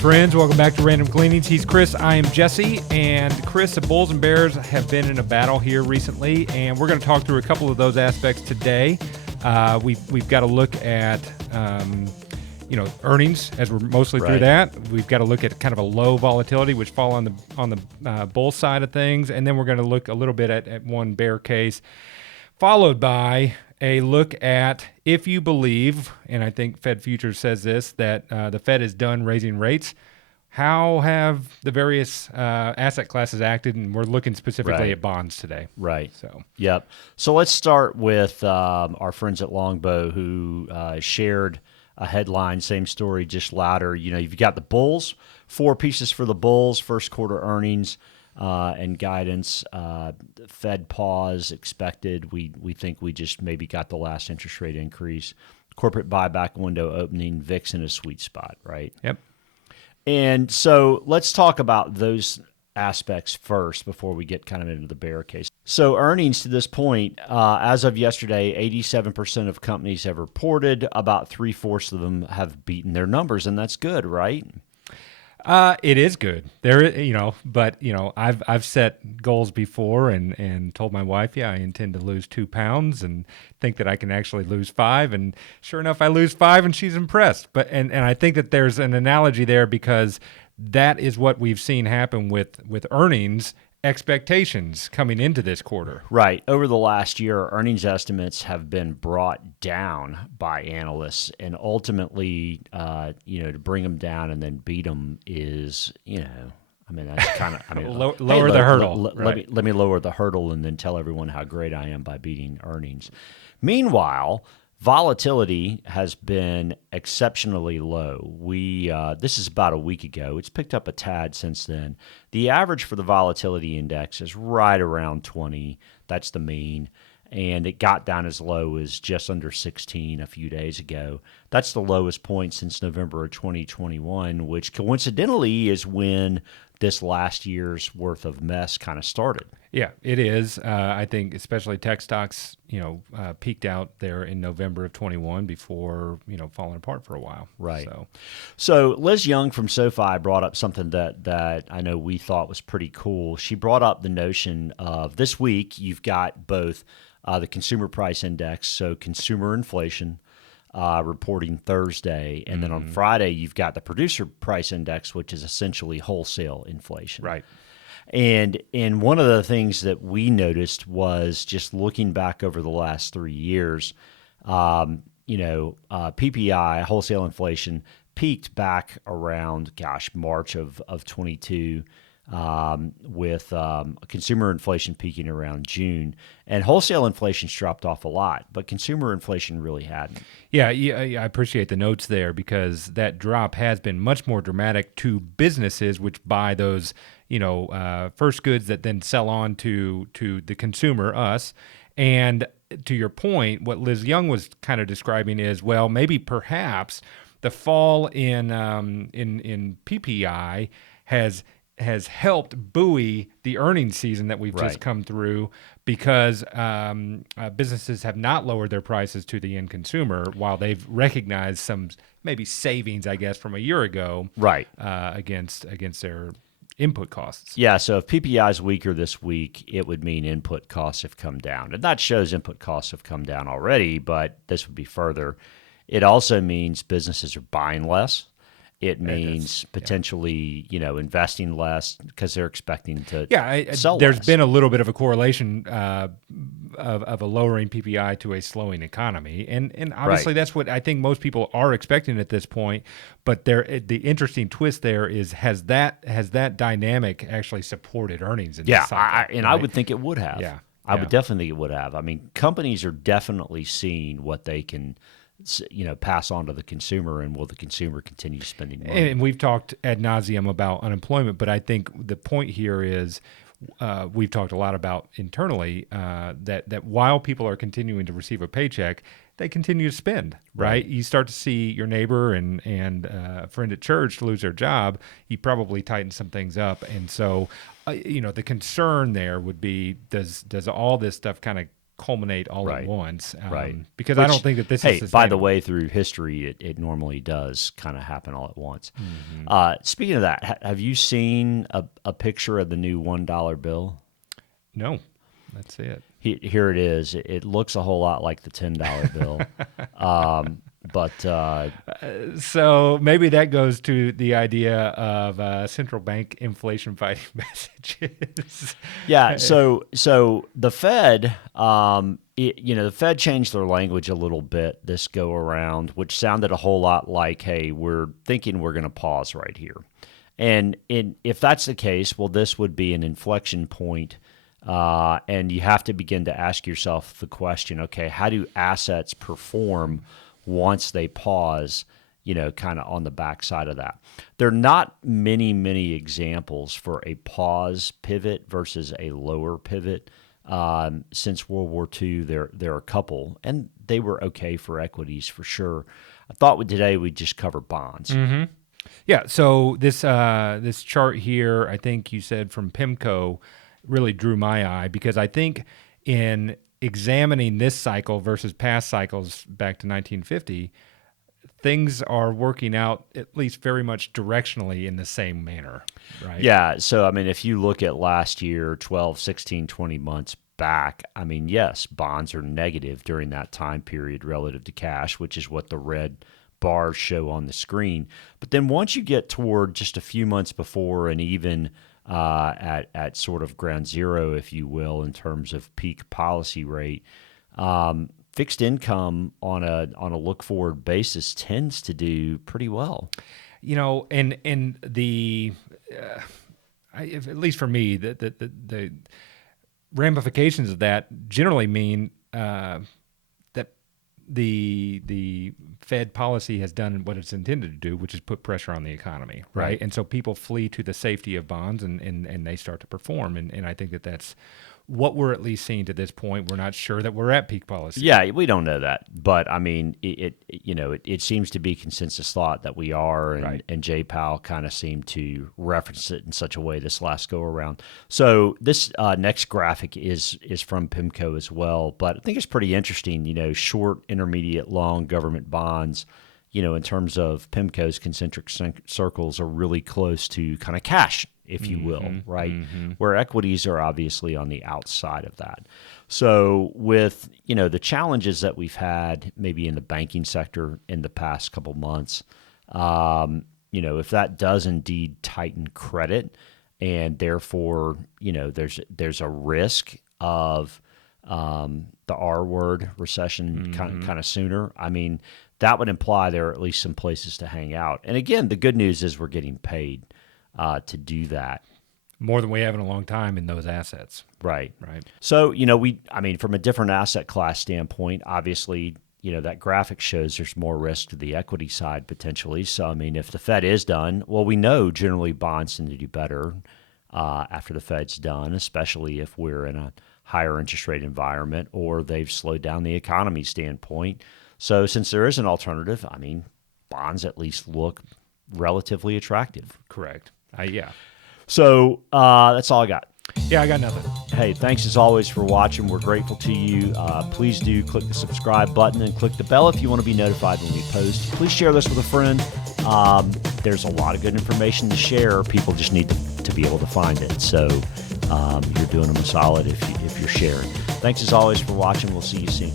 friends? Welcome back to Random Gleanings. He's Chris, I am Jesse, and Chris, the Bulls and Bears have been in a battle here recently, and we're going to talk through a couple of those aspects today. We've got to look at earnings as we're mostly through that. We've got to look at kind of a low volatility, which fall on the bull side of things, and then we're going to look a little bit at one bear case, followed by a look at if you believe, and I think Fed Futures says this, that the Fed is done raising rates. How have the various asset classes acted? And we're looking specifically at bonds today. Right. So let's start with our friends at Longbow who shared a headline, same story, just louder. You've got the Bulls, 4 pieces for the Bulls, first quarter earnings and guidance. Fed pause expected. We think we just maybe got the last interest rate increase. Corporate buyback window opening, VIX in a sweet spot, right? Yep. And so let's talk about those aspects first before we get kind of into the bear case. So earnings to this point, as of yesterday, 87% of companies have reported. About 3/4 of them have beaten their numbers, and that's good, right? It is good. But I've set goals before and told my wife, I intend to lose 2 pounds and think that I can actually lose 5. And sure enough, I lose 5 and she's impressed. But and I think that there's an analogy there because that is what we've seen happen with earnings expectations coming into this quarter. Right. Over the last year, earnings estimates have been brought down by analysts, and ultimately, to bring them down and then beat them is, that's kind of, lower the hurdle. Let me lower the hurdle and then tell everyone how great I am by beating earnings. Meanwhile, volatility has been exceptionally low. This is about a week ago. It's picked up a tad since then. The average for the volatility index is right around 20. That's the mean. And it got down as low as just under 16 a few days ago. That's the lowest point since November of 2021, which coincidentally is when this last year's worth of mess kind of started. Yeah, it is. I think especially tech stocks, peaked out there in November of 21 before, falling apart for a while. Right. So Liz Young from SoFi brought up something that I know we thought was pretty cool. She brought up the notion of this week you've got both the consumer price index, so consumer inflation, reporting Thursday, and then on Friday you've got the producer price index, which is essentially wholesale inflation. Right. And one of the things that we noticed was just looking back over the last 3 years, PPI, wholesale inflation, peaked back around, March of 22, with consumer inflation peaking around June. And wholesale inflation's dropped off a lot, but consumer inflation really hadn't. Yeah, I appreciate the notes there because that drop has been much more dramatic to businesses which buy those first goods that then sell on to the consumer, us. And to your point, what Liz Young was kind of describing is, well, maybe perhaps the fall in PPI has helped buoy the earnings season that we've just come through because businesses have not lowered their prices to the end consumer while they've recognized some maybe savings, I guess, from a year ago against their input costs. Yeah, so if PPI is weaker this week, it would mean input costs have come down. And that shows input costs have come down already, but this would be further. It also means businesses are buying less. It means potentially, investing less because they're expecting to sell there's less. been a little bit of a correlation of a lowering PPI to a slowing economy. And obviously that's what I think most people are expecting at this point. But the interesting twist there is has that dynamic actually supported earnings in this cycle? I would think it would have. Yeah. I would definitely think it would have. I mean, companies are definitely seeing what they can pass on to the consumer, and will the consumer continue spending money? And we've talked ad nauseum about unemployment, but I think the point here is we've talked a lot about internally that while people are continuing to receive a paycheck, they continue to spend, right? You start to see your neighbor and a friend at church lose their job, you probably tighten some things up. And so, the concern there would be, does all this stuff kind of culminate all Right. at once. Right. Because I don't think that this is Hey, by the sustainable. way, through history, it normally does kind of happen all at once. Speaking of that, have you seen a picture of the new $1 bill? No, that's it. Here it is. It looks a whole lot like the $10 bill. But So maybe that goes to the idea of central bank inflation fighting messages. yeah, so the Fed, the Fed changed their language a little bit this go around, which sounded a whole lot like, "Hey, we're thinking we're going to pause right here," and if that's the case, well, this would be an inflection point, and you have to begin to ask yourself the question: okay, how do assets perform once they pause? Kind of on the backside of that. There are not many examples for a pause pivot versus a lower pivot. Since World War II, there are a couple, and they were okay for equities for sure. I thought today we'd just cover bonds. Yeah. So this chart here, I think you said from PIMCO, really drew my eye because I think in examining this cycle versus past cycles back to 1950, things are working out at least very much directionally in the same manner, right? Yeah. So, I mean, if you look at last year, 12, 16, 20 months back, I mean, yes, bonds are negative during that time period relative to cash, which is what the red bars show on the screen. But then once you get toward just a few months before and even at sort of ground zero, if you will, in terms of peak policy rate, fixed income on a look forward basis tends to do pretty well. And the at least for me, the ramifications of that generally mean that the Fed policy has done what it's intended to do, which is put pressure on the economy, right? And so people flee to the safety of bonds and they start to perform. And I think that's what we're at least seeing to this point. We're not sure that we're at peak policy. Yeah, we don't know that, but I mean, it seems to be consensus thought that we are, and Jay Powell kind of seemed to reference it in such a way this last go around. So this next graphic is from PIMCO as well, but I think it's pretty interesting. Short, intermediate, long government bonds. In terms of PIMCO's concentric circles are really close to kind of cash, if you will, right? Where equities are obviously on the outside of that. So with, the challenges that we've had maybe in the banking sector in the past couple months, if that does indeed tighten credit and therefore, there's a risk of the R word recession kind of sooner. I mean, that would imply there are at least some places to hang out. And again, the good news is we're getting paid to do that. More than we have in a long time in those assets. Right. Right. So, from a different asset class standpoint, obviously, that graphic shows there's more risk to the equity side potentially. So, I mean, if the Fed is done, well, we know generally bonds tend to do better after the Fed's done, especially if we're in a higher interest rate environment or they've slowed down the economy standpoint. So since there is an alternative, I mean, bonds at least look relatively attractive. Correct. Yeah. So that's all I got. Yeah, I got nothing. Hey, thanks as always for watching. We're grateful to you. Please do click the subscribe button and click the bell if you want to be notified when we post. Please share this with a friend. There's a lot of good information to share. People just need to be able to find it. So you're doing them a solid if you're sharing. Thanks as always for watching. We'll see you soon.